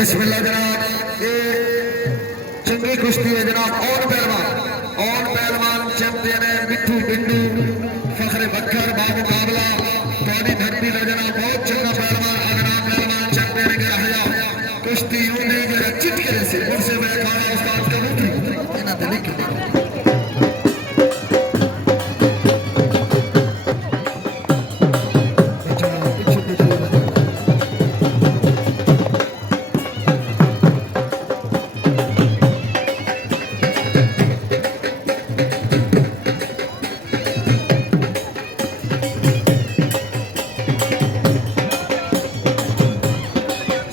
बिस्मिल्लाह जनाब, ये चंगी कुश्ती है जनाब। और पहलवान चैंपियन है मिठू बिंडू फखरे बकर बामुकाबला थोड़ी धरती का जनाब बहुत चंगा पहलवान चैंपियन है। कुश्ती यूं नहीं जरा चिटके से मुझसे मैं खाना उस्ताद का मुठी इना ते लिख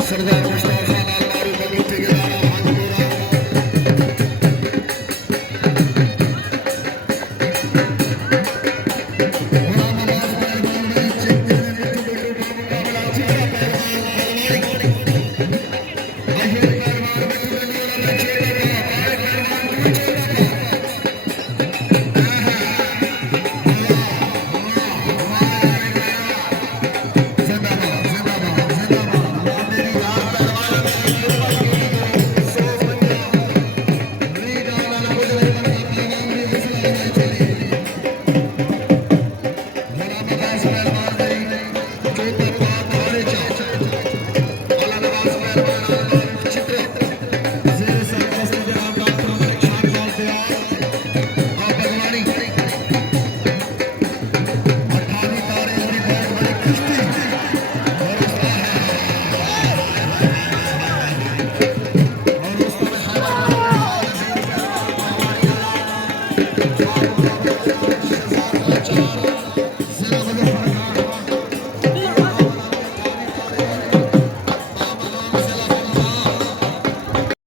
सरदार मुश्ताक खान अलमारू कमेटी के द्वारा